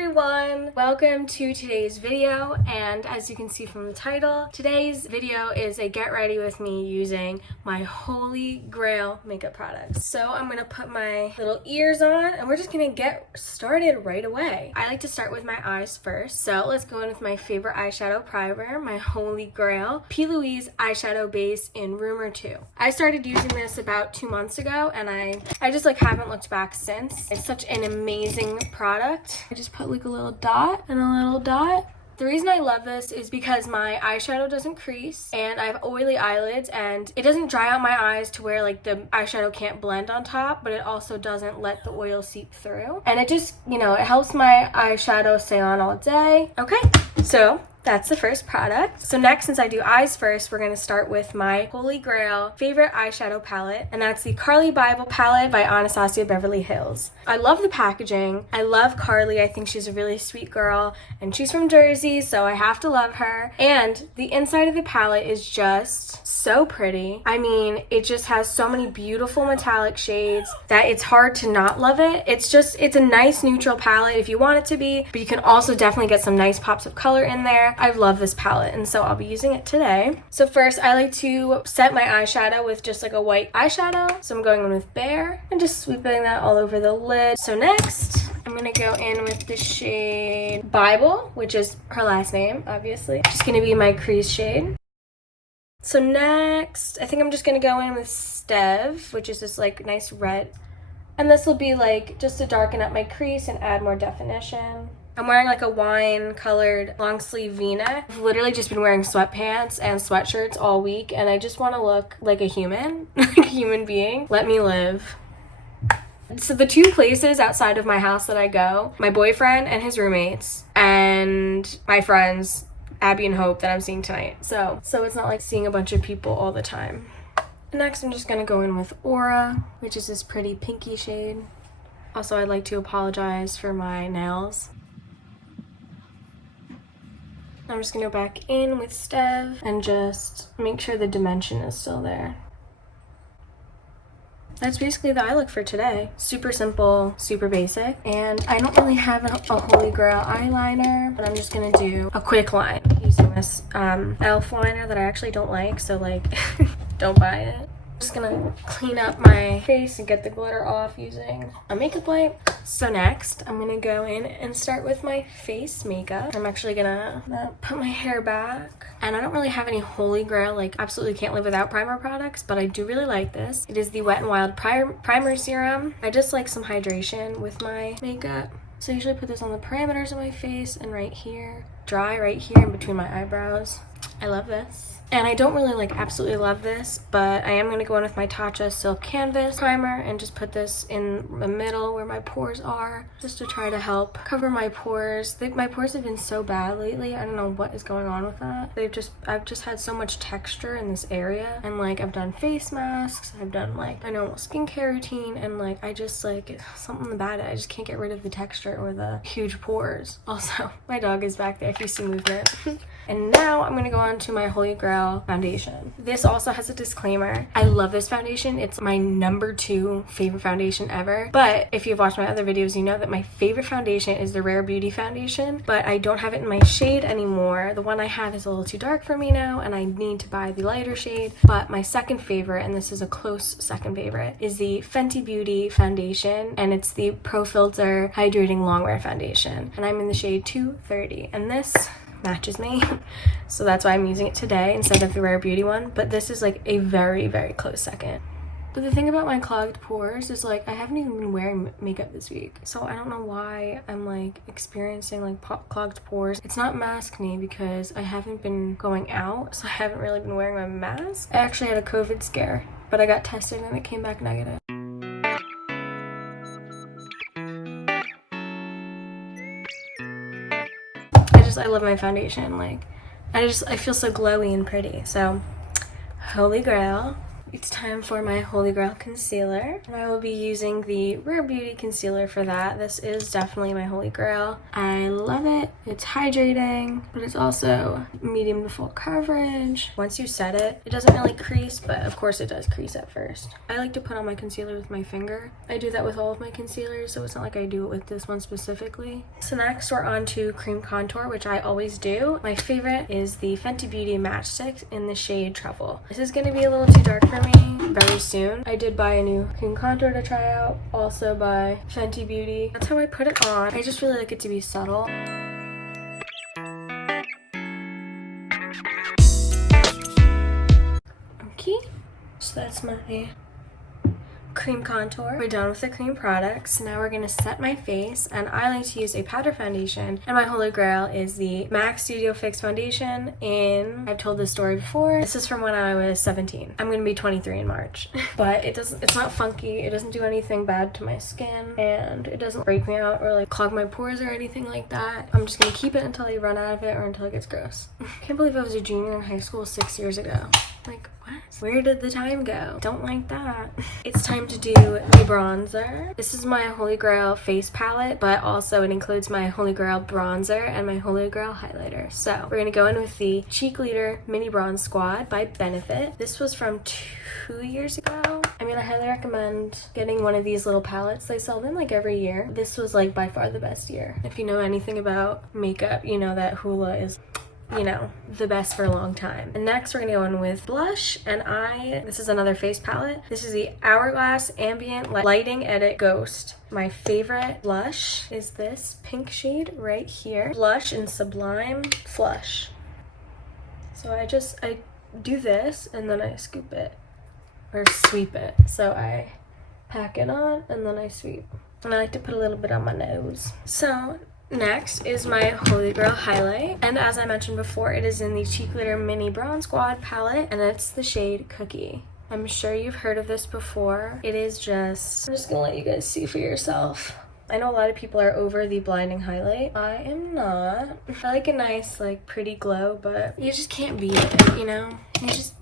everyone! Welcome to today's video, and as you can see from the title, today's video is a get ready with me using my Holy Grail makeup products. So I'm gonna put my little ears on and we're just gonna get started right away. I like to start with my eyes first, so let's go in with my favorite eyeshadow primer, my Holy Grail P. Louise eyeshadow base in Rumor 2. I started using this about 2 months ago and I just haven't looked back since. It's such an amazing product. I just put like a little dot and a little dot. The reason I love this is because my eyeshadow doesn't crease and I have oily eyelids and it doesn't dry out my eyes to where like the eyeshadow can't blend on top, but it also doesn't let the oil seep through. And it just, it helps my eyeshadow stay on all day. Okay, so that's the first product. So next, since I do eyes first, we're going to start with my Holy Grail favorite eyeshadow palette, and that's the Carly Bible palette by Anastasia Beverly Hills. I love the packaging. I love Carly. I think she's a really sweet girl, and she's from Jersey, so I have to love her. And the inside of the palette is just so pretty. I mean, it just has so many beautiful metallic shades that it's hard to not love it. It's a nice neutral palette if you want it to be, but you can also definitely get some nice pops of color in there. I love this palette, and so I'll be using it today. So first, I like to set my eyeshadow with just like a white eyeshadow. So I'm going in with Bare and just sweeping that all over the lid. So next, I'm gonna go in with the shade Bible, which is her last name, obviously. Just gonna be my crease shade. So next, I think I'm just gonna go in with Stev, which is this like nice red. And this will be like just to darken up my crease and add more definition. I'm wearing like a wine colored long sleeve v-neck. I've literally just been wearing sweatpants and sweatshirts all week and I just want to look like a human, like a human being. Let me live. So the two places outside of my house that I go, my boyfriend and his roommates, and my friends, Abby and Hope, that I'm seeing tonight. So it's not like seeing a bunch of people all the time. Next, I'm just gonna go in with Aura, which is this pretty pinky shade. Also, I'd like to apologize for my nails. I'm just gonna go back in with Stev and just make sure the dimension is still there. That's basically the eye look for today. Super simple, super basic. And I don't really have a Holy Grail eyeliner, but I'm just gonna do a quick line using this e.l.f. liner that I actually don't like, so don't buy it. I'm just gonna clean up my face and get the glitter off using a makeup wipe. So next, I'm gonna go in and start with my face makeup. I'm actually gonna put my hair back. And I don't really have any Holy Grail, absolutely can't live without primer products, but I do really like this. It is the Wet n Wild Primer Serum. I just like some hydration with my makeup. So I usually put this on the parameters of my face and right here. Dry right here in between my eyebrows. I love this. And I don't really absolutely love this, but I am going to go in with my Tatcha Silk Canvas primer and just put this in the middle where my pores are, just to try to help cover my pores. My pores have been so bad lately. I don't know what is going on with that. I've just had so much texture in this area, and I've done face masks, I've done a normal skincare routine, and I just something about it. I just can't get rid of the texture or the huge pores. Also, my dog is back there if you see movement. And now I'm going to go on to my Holy Grail foundation. This also has a disclaimer. I love this foundation. It's my #2 favorite foundation ever. But if you've watched my other videos, you know that my favorite foundation is the Rare Beauty foundation, but I don't have it in my shade anymore. The one I have is a little too dark for me now, and I need to buy the lighter shade. But my second favorite, and this is a close second favorite, is the Fenty Beauty foundation, and it's the Pro Filter Hydrating Longwear foundation. And I'm in the shade 230, and this matches me, so that's why I'm using it today instead of the Rare Beauty one, but this is a very, very close second. But the thing about my clogged pores is I haven't even been wearing makeup this week, so I don't know why I'm experiencing clogged pores. It's not mask me because I haven't been going out, so I haven't really been wearing my mask. I actually had a COVID scare, but I got tested and it came back negative. I love my foundation. I feel so glowy and pretty. So Holy Grail. it's time for my Holy Grail concealer. And I will be using the Rare Beauty concealer for that. This is definitely my Holy Grail. I love it. It's hydrating, but it's also medium to full coverage. Once you set it, it doesn't really crease, but of course it does crease at first. I like to put on my concealer with my finger. I do that with all of my concealers, so it's not like I do it with this one specifically. So next we're on to cream contour, which I always do. My favorite is the Fenty Beauty Matchstick in the shade Truffle. This is gonna be a little too dark for me very soon. I did buy a new cream contour to try out, also by Fenty Beauty. That's how I put it on. I just really like it to be subtle. Okay, so that's my cream contour. We're done with the cream products. Now we're gonna set my face, and I like to use a powder foundation, and my Holy Grail is the MAC Studio Fix foundation I've told this story before. This is from when I was 17. I'm gonna be 23 in March. But it's not funky, it doesn't do anything bad to my skin, and it doesn't break me out or like clog my pores or anything like that. I'm just gonna keep it until I run out of it or until it gets gross. Can't believe I was a junior in high school 6 years ago. Like, what? Where did the time go? Don't like that. It's time to do the bronzer. This is my Holy Grail face palette, but also it includes my Holy Grail bronzer and my Holy Grail highlighter. So we're gonna go in with the Cheek Leader Mini Bronze Squad by Benefit. This was from 2 years ago. I mean, I highly recommend getting one of these little palettes. They sell them like every year. This was like by far the best year. If you know anything about makeup, you know that Hoola is, you know, the best for a long time. And next we're gonna go in with blush, and this is another face palette. This is the Hourglass Ambient Lighting Edit Ghost. My favorite blush is this pink shade right here. Blush in Sublime Flush. So I do this and then I scoop it, or sweep it. So I pack it on and then I sweep. And I like to put a little bit on my nose. So next is my Holy Grail highlight, and as I mentioned before, it is in the Cheek Leader Mini Bronze Squad palette, and it's the shade Cookie. I'm sure you've heard of this before. It is I'm just gonna let you guys see for yourself. I know a lot of people are over the blinding highlight. I am not. I like a nice, like, pretty glow, but you just can't beat it, you know?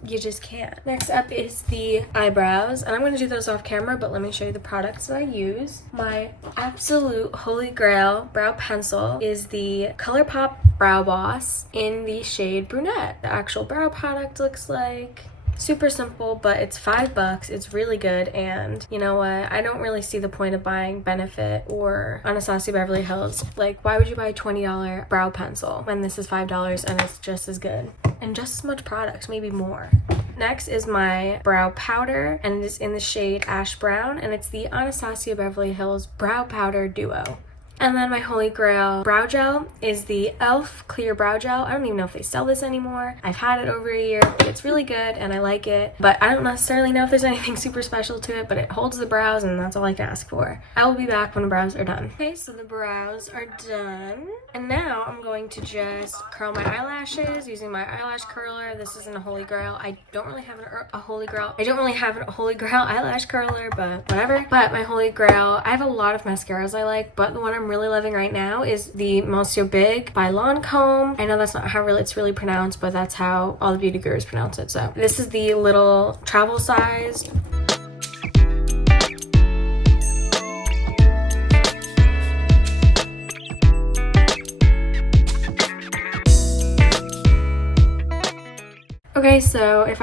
You just can't. Next up is the eyebrows, and I'm gonna do those off camera, but let me show you the products that I use. My absolute Holy Grail brow pencil is the ColourPop Brow Boss in the shade Brunette. The actual brow product looks like super simple, but it's $5. It's really good, and you know what? I don't really see the point of buying Benefit or Anastasia Beverly Hills. Like, why would you buy a $20 brow pencil when this is $5 and it's just as good? And just as much product, maybe more. Next is my brow powder, and it is in the shade Ash Brown, and it's the Anastasia Beverly Hills Brow Powder Duo. And then my Holy Grail brow gel is the e.l.f. Clear Brow Gel. I don't even know if they sell this anymore. I've had it over a year, but it's really good and I like it. But I don't necessarily know if there's anything super special to it, but it holds the brows and that's all I can ask for. I will be back when the brows are done. Okay, so the brows are done. And now I'm going to just curl my eyelashes using my eyelash curler. This isn't a Holy Grail. I don't really have a Holy Grail. I don't really have a Holy Grail eyelash curler, but whatever. But my Holy Grail, I have a lot of mascaras I like, but the one I'm really loving right now is the Monsieur Big by Lancome. I know that's not how it's really pronounced, but that's how all the beauty gurus pronounce it. So this is the little travel size. Okay, so if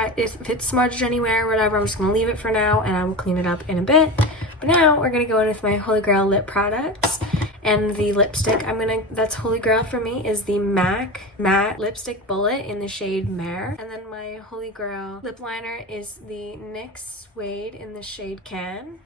it's smudged anywhere or whatever, I'm just gonna leave it for now and I will clean it up in a bit. But now we're gonna go in with my Holy Grail lip products. And the lipstick that's Holy Grail for me is the MAC Matte Lipstick Bullet in the shade Mare. And then my Holy Grail lip liner is the NYX Suede in the shade Can.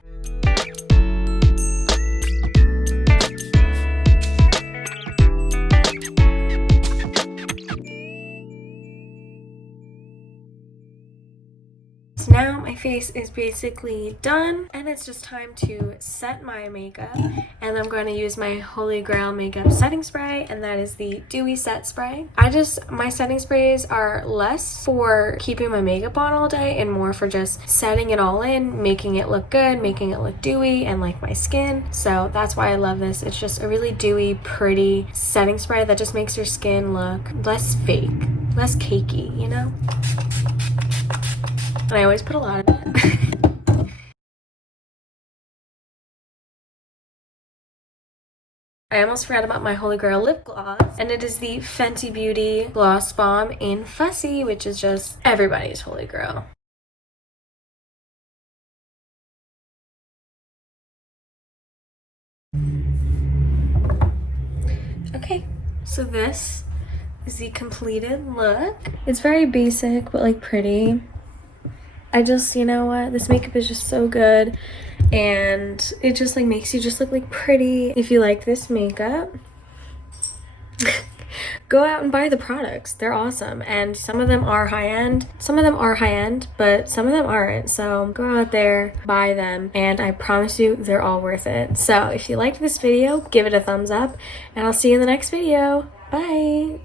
So now my face is basically done, and it's just time to set my makeup. And I'm going to use my Holy Grail makeup setting spray, and that is the Dewy Set Spray. My setting sprays are less for keeping my makeup on all day and more for just setting it all in, making it look good, making it look dewy and like my skin. So that's why I love this. It's just a really dewy, pretty setting spray that just makes your skin look less fake, less cakey, you know? And I always put a lot of I almost forgot about my Holy Grail lip gloss, and it is the Fenty Beauty Gloss Bomb in Fussy, which is just everybody's Holy Grail. Okay, so this is the completed look. It's very basic, but like pretty. I just, you know what, this makeup is just so good, and it just like makes you just look like pretty. If you like this makeup, go out and buy the products. They're awesome, and some of them are high-end, but some of them aren't. So go out there, buy them, and I promise you they're all worth it. So if you liked this video, give it a thumbs up, and I'll see you in the next video. Bye.